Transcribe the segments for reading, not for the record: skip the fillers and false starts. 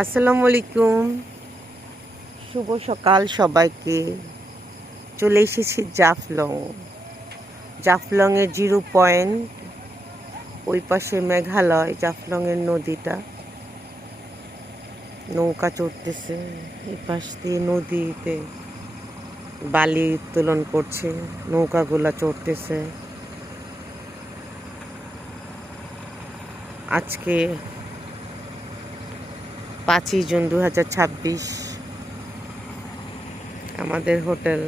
আসসালামু আলাইকুম, শুভ সকাল সবাইকে। চলে এসেছি জাফলংয়ের জিরো পয়েন্ট। ওই পাশে মেঘালয়, জাফলংয়ের নদীটা। নৌকা চড়তেছে, এই পাশ দিয়ে নদীতে বালি উত্তোলন করছে, নৌকাগুলা চড়তেছে। আজকে 5ই জুন 2026। আমাদের hotel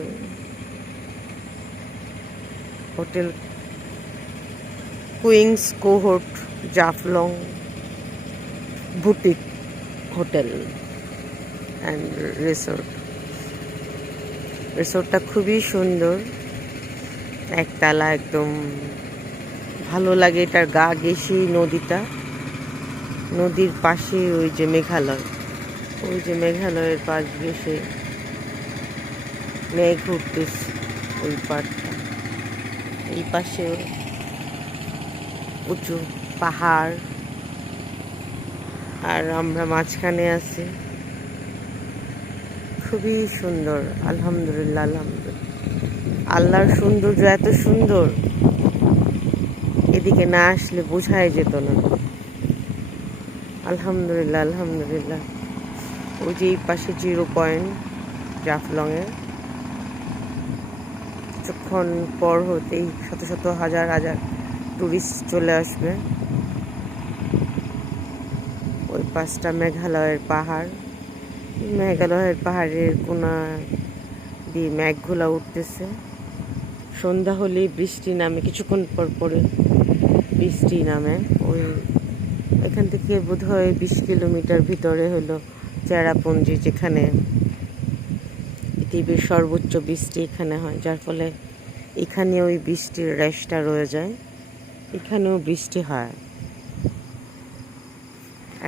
Queens Court Jaflong boutique hotel and রিসোর্টটা খুবই সুন্দর, একতলা, একদম ভালো লাগে। এটার গা ঘেঁষেই নদীটা, নদীর পাশে ওই যে মেঘালয়ের পাশ ঘেঁষে মেঘ উঠতেছে ওই পাড়টা। এই পাশে উঁচু পাহাড়, আর আমরা মাঝখানে আছি। খুবই সুন্দর, আলহামদুলিল্লাহ। আল্লাহর সৌন্দর্য এত সুন্দর, এদিকে না আসলে বোঝাই যেত না। আলহামদুলিল্লাহ। ওই যে এই পাশে জিরো পয়েন্ট জাফলংয়ের। কিছুক্ষণ পর হতেই শত শত হাজার টুরিস্ট চলে আসবে। ওই পাশটা মেঘালয়ের পাহাড়ের কোনা দিয়ে মেঘগুলা উঠতেছে। সন্ধ্যা হলেই বৃষ্টি নামে, কিছুক্ষণ পর পরে বৃষ্টি নামে। ওই এখান থেকে বোধহয় 20 কিলোমিটার ভিতরে হলো চেরাপুঞ্জি, যেখানে পৃথিবীর সর্বোচ্চ বৃষ্টি এখানে হয়, যার ফলে এখানে ওই বৃষ্টির রেশটা রয়ে যায়। এখানেও বৃষ্টি হয়।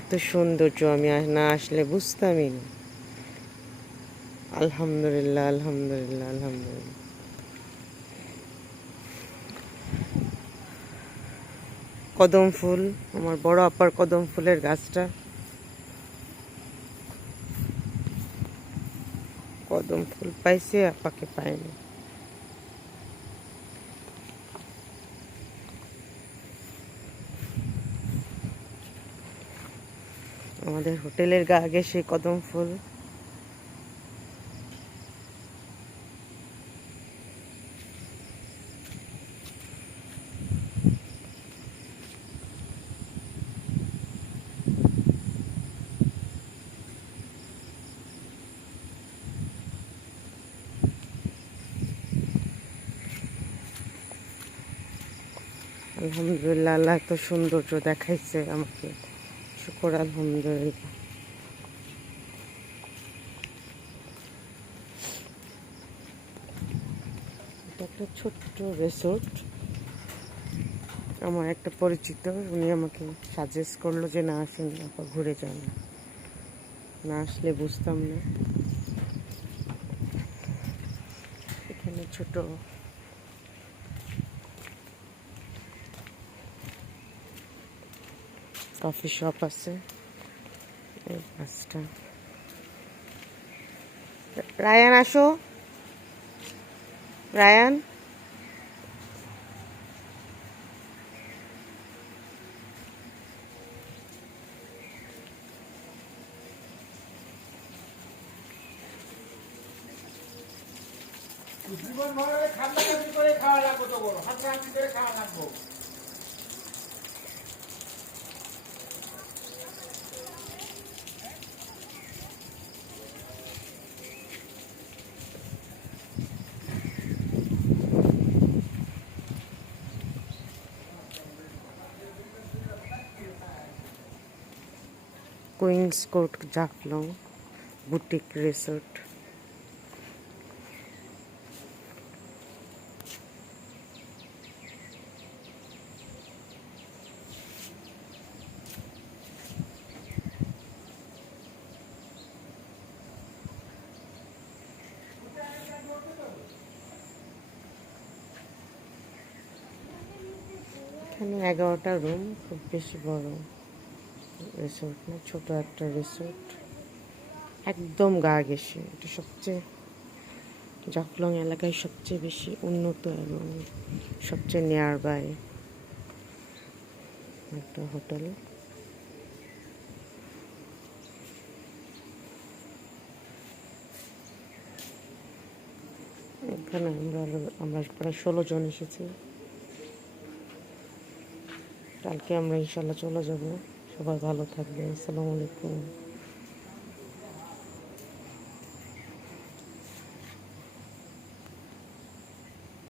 এত সৌন্দর্য আমি না আসলে বুঝতামই না। আলহামদুলিল্লাহ। কদম ফুল, আমার বড় আপার কদম ফুলের গাছটা। কদম ফুল পাইছে, আপাকে পায়নি। আমাদের হোটেলের গা আগে সেই কদম ফুল। আলহামদুলিল্লাহ, আল্লাহ এত সৌন্দর্য দেখাইছে আমাকে, শুকর আলহামদুলিল্লাহ। এটা একটা ছোট্ট রিসোর্ট। আমার একটা পরিচিত, উনি আমাকে সাজেস্ট করলো যে না আসেন, আপা ঘুরে যান, না আসলে বুঝতাম না। এখানে ছোট কফি শপ আছে। এই পাঁচটা। রায়ান আসো, রায়ান। জীবন ভরে খাদ্য করে খাওয়া লাগবো, তো বড় হাত করে খাওয়া লাগবো। Queens Court Jaflong boutique resort. এখানে 11টা রুম, খুব বেশি বড়। রিসোর্ট না, ছোট একটা রিসোর্ট, একদম গা ঘেঁষে। এটা সবচেয়ে জাফলং এলাকায় সবচেয়ে বেশি উন্নত এবং সবচেয়ে নিয়ার বাই একটা হোটেল। এখানে আমরা প্রায় 16 জন এসেছি। কালকে আমরা ইনশাল্লাহ চলে যাব। সবাই ভালো থাকবেন। আসসালামু আলাইকুম।